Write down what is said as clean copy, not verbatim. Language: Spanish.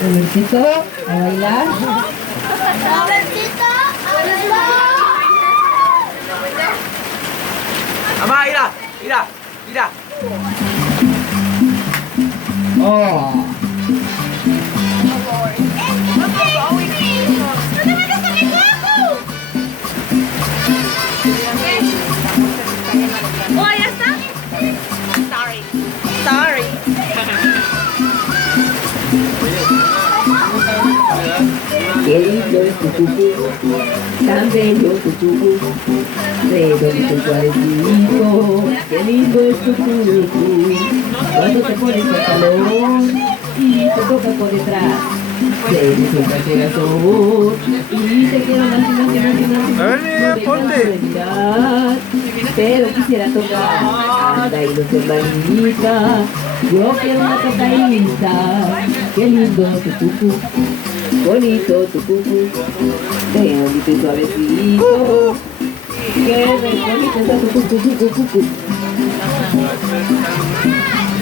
Robertito, a bailar. Mamá, mira, mira, mira. Oh. Oh, ya está. Sorry. Sorry. Qué lindo es tu cucú, tan bello tu cucú, redondo suavecito, qué lindo es tu cucú. Cuando te pones pantalón y te toca por detrás, se me suelta el corazón y te quiero A ver, niña, ponte. Pero quisiera tocar, anda y no se manita, yo quiero una tocadita, qué lindo tu cucú. Bonito tu cucú, qué bonito y suavecito, qué bonito está tu cucú, cucú, cucú.